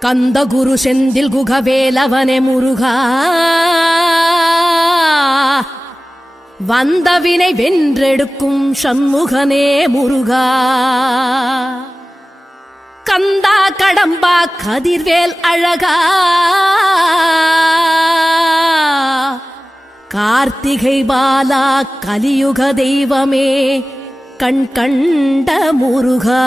கந்த குரு செந்தில் குகவேலவனே முருகா. வந்தவினை வென்றெடுக்கும் சண்முகனே முருகா. கந்தா கடம்பா கதிர்வேல் அழகா. கார்த்திகை பாலா கலியுக தெய்வமே கண் கண்ட முருகா.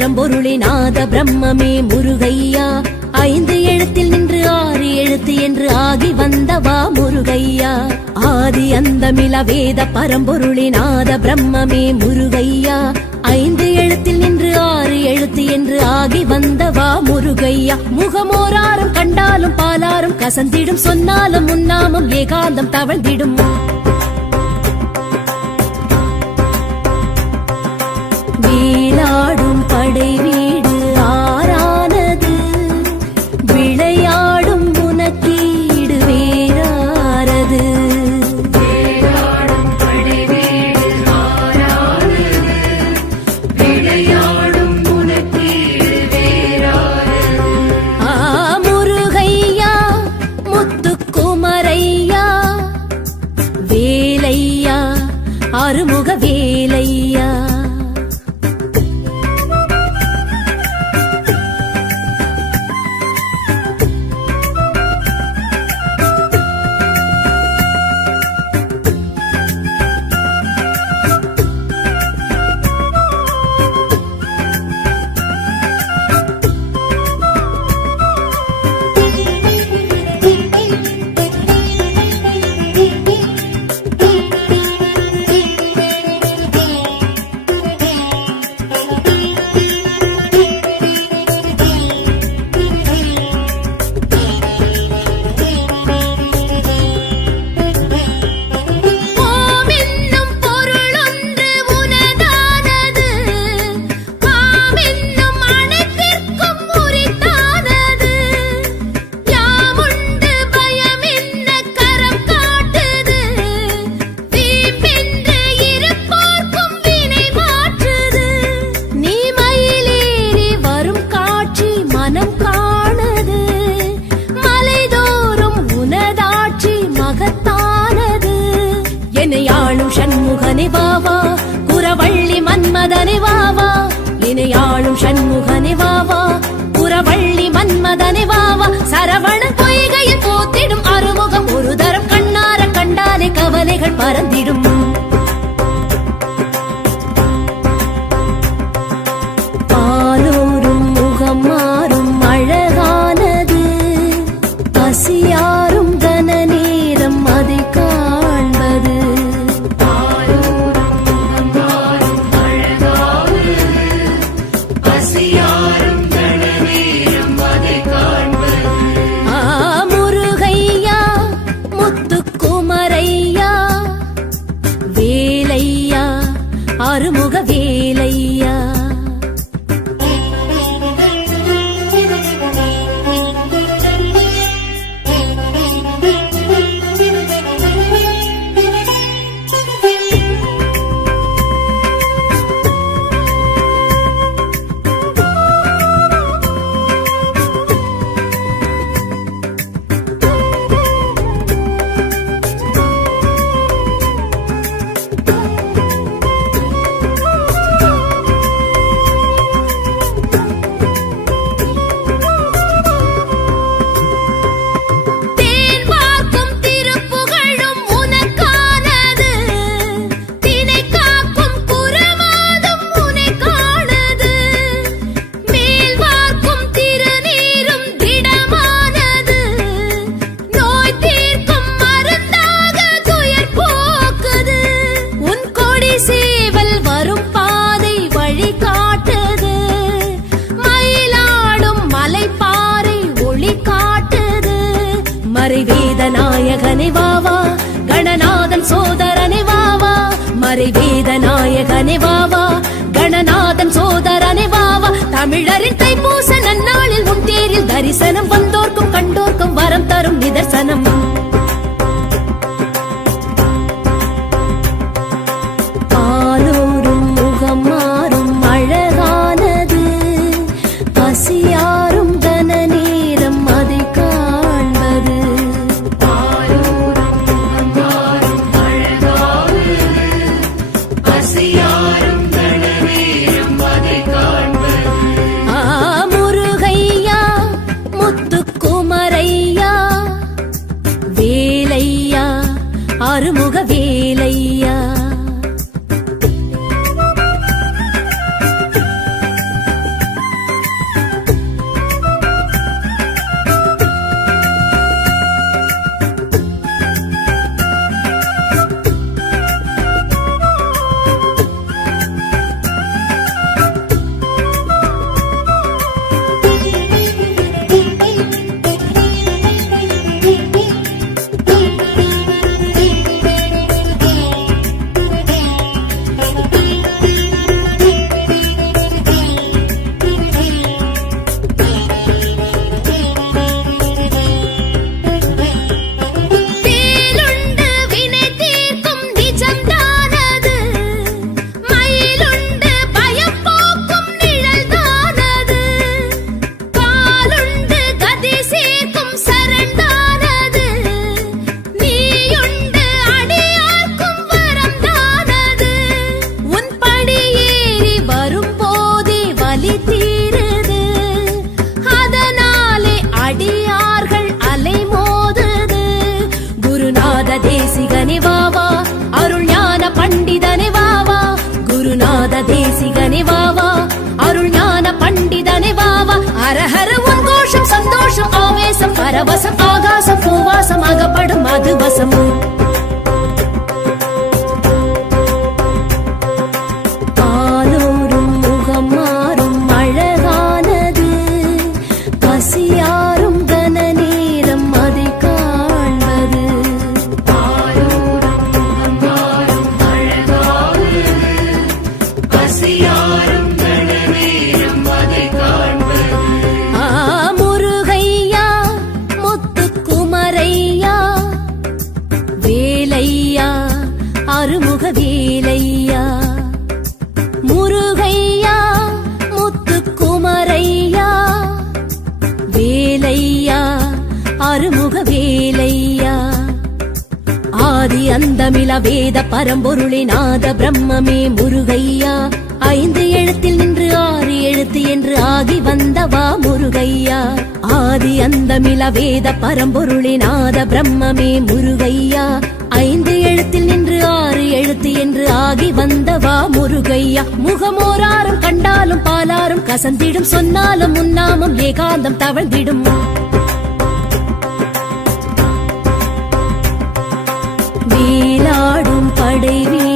பரம்பொருளே நாத பிரம்மமே முருகையா. ஐந்து எழுத்தில் நின்று ஆறு எழுத்து என்று ஆகி வந்தவா முருகையா. ஆதி அந்தமில வேத பரம்பொருளே நாத பிரம்மமே முருகையா. ஐந்து எழுத்தில் நின்று ஆறு எழுத்து என்று ஆகி வந்தவா முருகையா. முகமோராரும் கண்டாலும் பாலாரும் கசந்திடும் சொன்னாலும் முன்னாமும் ஏகாந்தம் தவழ்ந்திடும். படைவி சரவண பொய்கையில் போத்திடும் அறுமுகம் ஒரு தரம் கண்ணார கண்டாலே கவலைகள் பறந்திடும். சேவல் வரும் பாதை வழி காட்டுது மயிலாடும் மலைப்பாறை ஒளி காட்டுது மறைவேத நாயகனே வாவா கணநாதன் சோதரனே வாவா மறைவேத நாயகனே வாவா கணநாதன் சோதரனே வாவா தமிழரின் தைப்பூச நன்னாளில் உன் தேரில் தரிசனம் வந்தோர்க்கும் கண்டோர்க்கும் வரம் தரும் நிதர்சனம். மதுவசம் பரம்பொருளே நாத பிரம்மமே முருகையா. ஐந்து எழுத்தில் நின்று ஆறு எழுத்து என்று ஆகி வந்தவா முருகையா. ஆதி அந்தமில வேத பரம்பொருளே நாத பிரம்மமே முருகையா. ஐந்து எழுத்தில் நின்று ஆறு எழுத்து என்று ஆகி வந்தவா முருகையா. முகமோராரும் கண்டாலும் பாலாரும் கசந்திடும் சொன்னாலும் உன்னாமம் ஏகாந்தம் தவழ்ந்திடும். வீலாடும்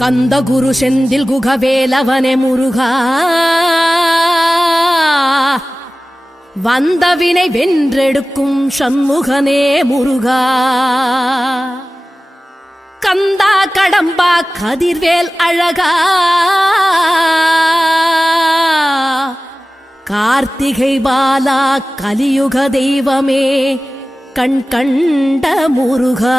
கந்த குரு செந்தில் குகவேலவனே முருகா. வந்தவினை வென்றெடுக்கும் சண்முகனே முருகா. கந்தா கடம்பா கதிர்வேல் அழகா. கார்த்திகை பாலா கலியுக தெய்வமே கண் கண்ட முருகா.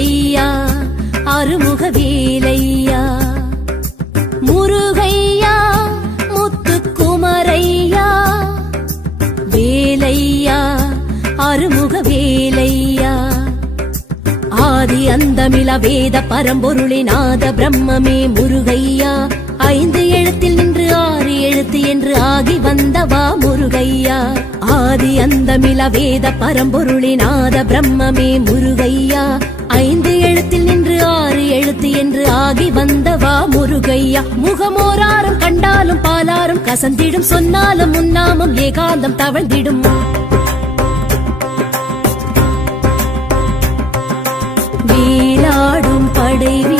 ஐயா அருமுக வேலையா? முருகையா முத்துக்குமரையா? வேலையா அருமுக வேலையா? ஆதி அந்தமிழ வேத பரம்பொருளினாத பிரம்மமே முருகையா. ஐந்து எழுத்தில் நின்று ஆறு எழுத்து என்று ஆகி வந்தவா முருகையா? ஆதி அந்தமிழ வேத பரம்பொருளினாத பிரம்மமே முருகையா. ஐந்து எழுத்தில் நின்று ஆறு எழுத்து என்று ஆகி வந்தவா முருகையா? முகமோராரம் கண்டாலும் பாலாரும் கசந்திடும் சொன்னாலும் உண்ணாமும் ஏகாந்தம் தவழ்ந்திடும். வீணாடும் படைவி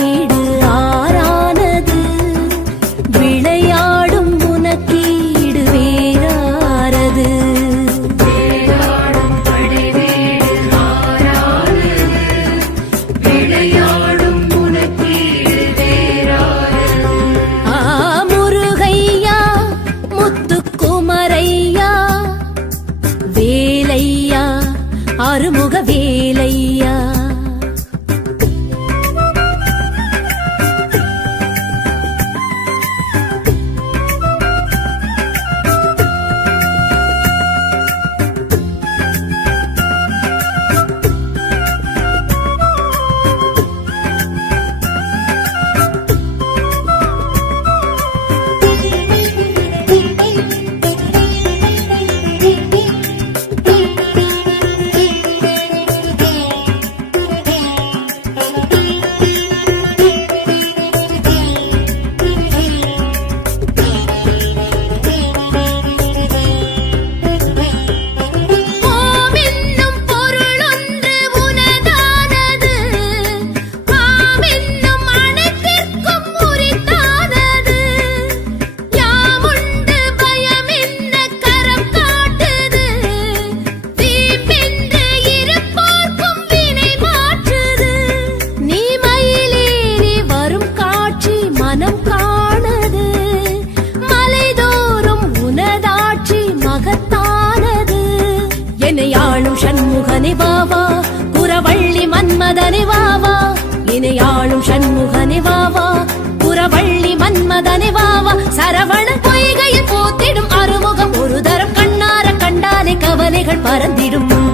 பறந்திடும்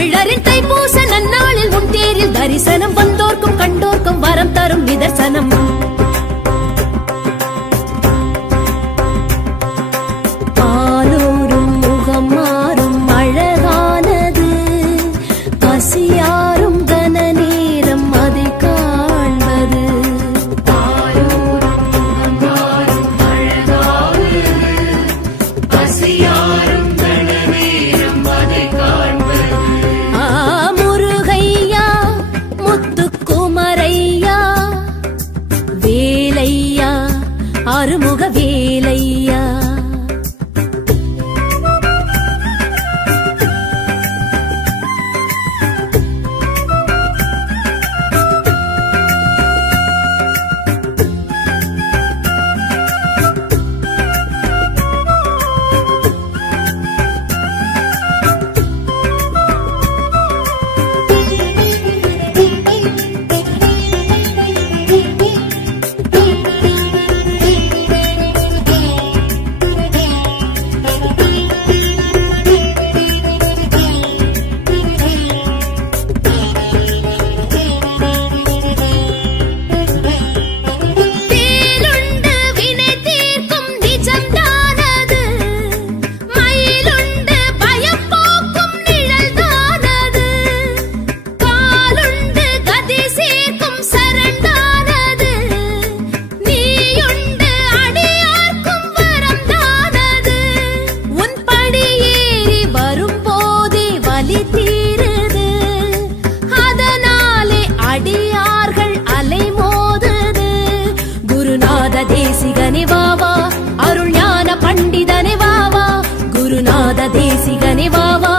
தமிழரின் தைப்பூச நன்னாளில் உன் தேரில் தரிசனம் வந்தோர்க்கும் கண்டோர்க்கும் வரம் தரும் நிதர்சனம். தேசிகனே வாவா அருள் ஞான பண்டிதனே வாவா குருநாத தேசிகனே வாவா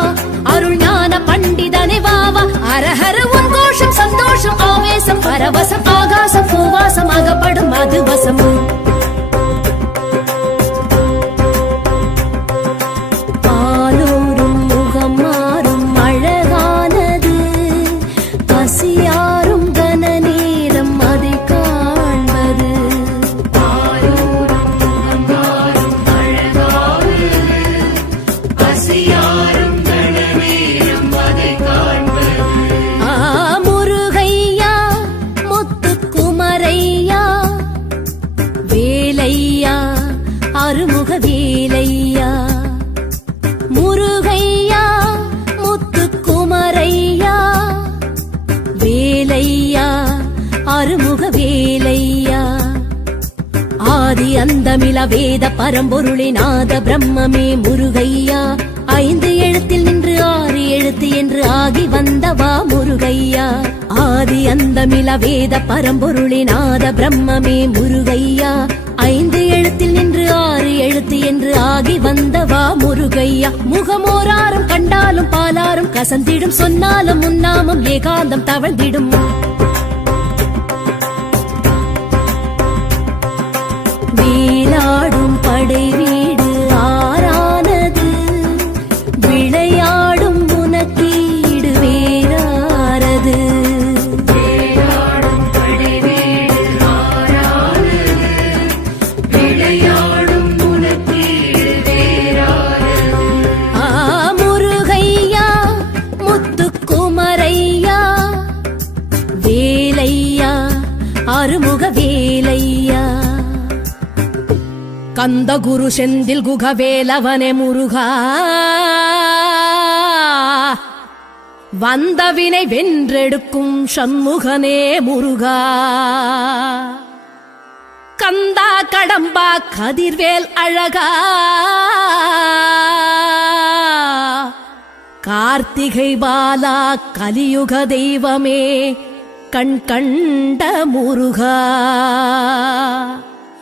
அருள் ஞான பண்டிதனே வாவா அரஹர உங்கோஷம் சந்தோஷம் ஆவேசம் பரவசம் ஆகாசம் பூவாசம் அகப்படும் மதுவசமும். அந்தமிழ அந்தமில வேத பரம்பொருளினாத பிரம்மமே முருகையா. ஐந்து எழுத்தில் நின்று ஆறு எழுத்து என்று ஆகி வந்தவா முருகையா. ஆதி அந்தமிழ வேத பரம்பொருளினாத பிரம்மமே முருகையா. ஐந்து எழுத்தில் நின்று ஆறு எழுத்து என்று ஆகி வந்தவா முருகையா. முகமோராரும் கண்டாலும் பாலாரும் கசந்திடும் சொன்னாலும் முன்னாமும் ஏகாந்தம் தவழ்ந்திடும். கந்த குரு செந்தில் குகவேலவனே முருகா. வந்தவினை வென்றெடுக்கும் சண்முகனே முருகா. கந்தா கடம்பா கதிர்வேல் அழகா. கார்த்திகை பாலா கலியுக தெய்வமே கண் கண்ட முருகா.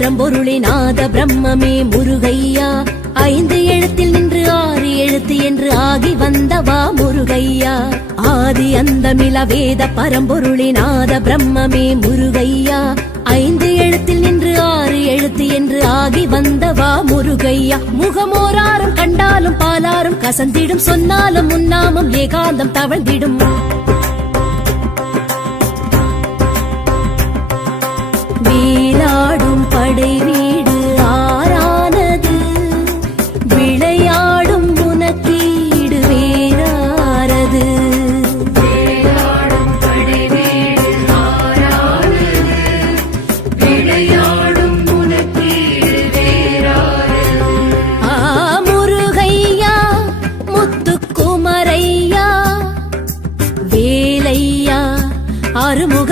பரம்பொருளினாத பிரம்மமே முருகையா. ஐந்து எழுத்தில் நின்று ஆறு எழுத்து என்று ஆகி வந்தவா முருகையா. ஆதி அந்தமில வேத பரம்பொருளினாத பிரம்மமே முருகையா. ஐந்து எழுத்தில் நின்று ஆறு எழுத்து என்று ஆகி வந்தவா முருகையா. முகமோராரும் கண்டாலும் பாலாரும் கசந்திடும் சொன்னாலும் முன்னாமும் ஏகாந்தம் தவழ்ந்திடும். படை வீடு ஆறானது. விளையாடும் உனக்கீடு வேறாரது ஆ, முருகையா முத்துக்குமரையா வேலையா அருமுக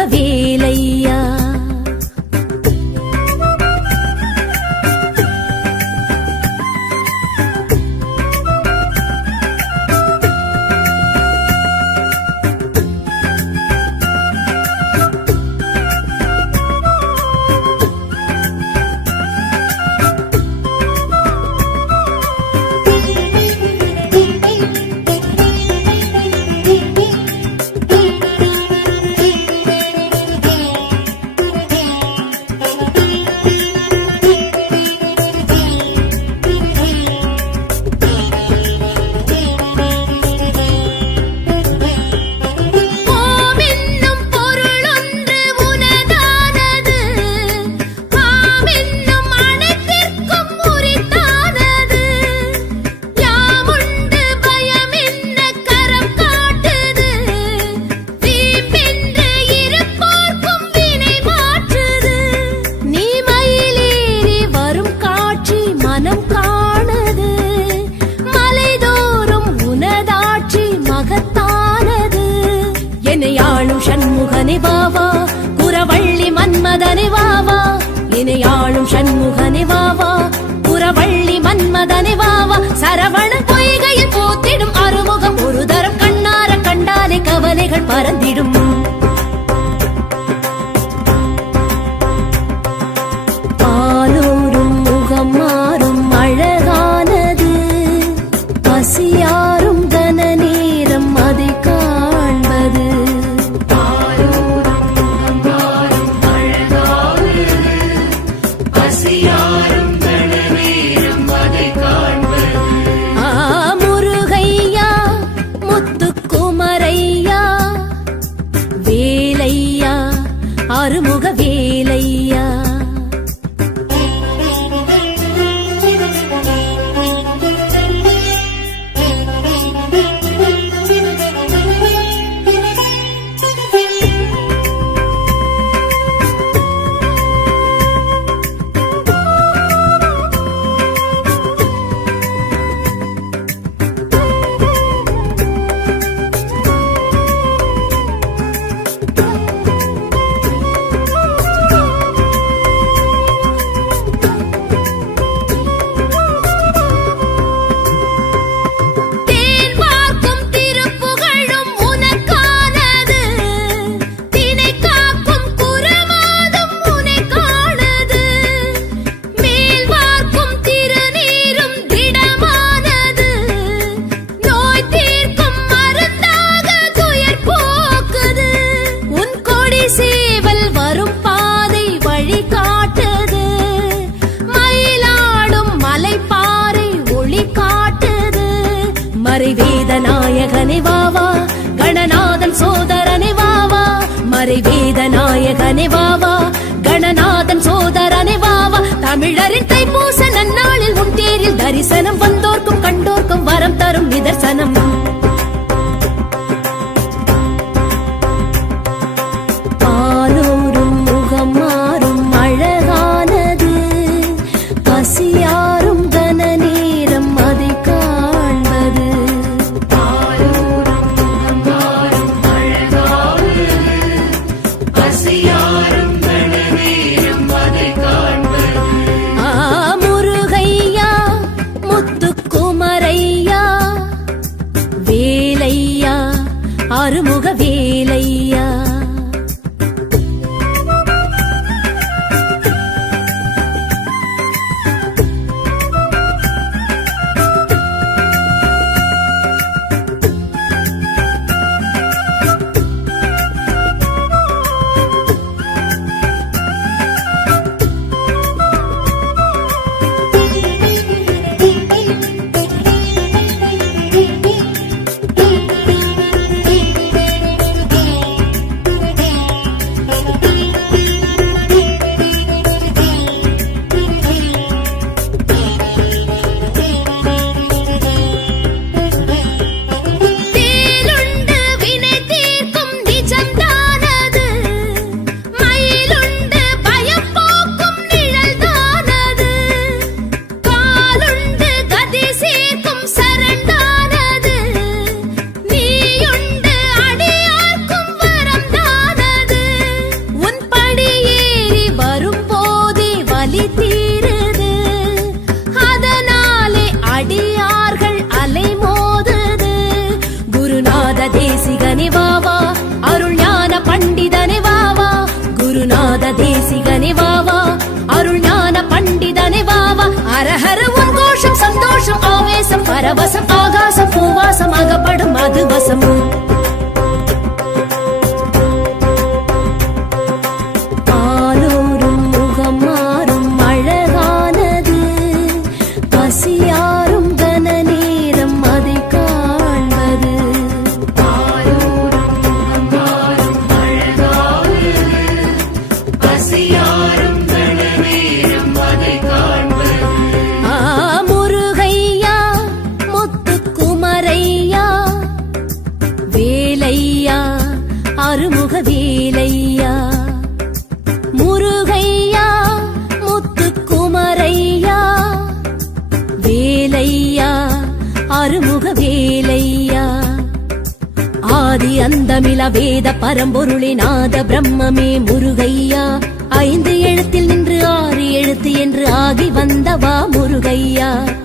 Gracias.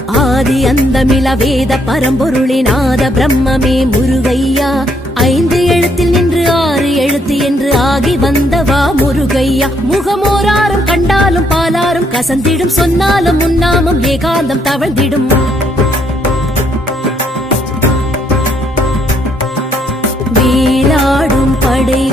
ஆதி அந்தமில வேத பரம்பொருளினாத பிரம்மமே முருகையா. ஐந்து எழுத்தில் நின்று ஆறு எழுத்து என்று ஆகி வந்தவா முருகையா. முகமோராரும் கண்டாலும் பாலாரும் கசந்திடும் சொன்னாலும் முன்னாமும் ஏகாந்தம் தவழ்ந்திடும். வீணாடும் படை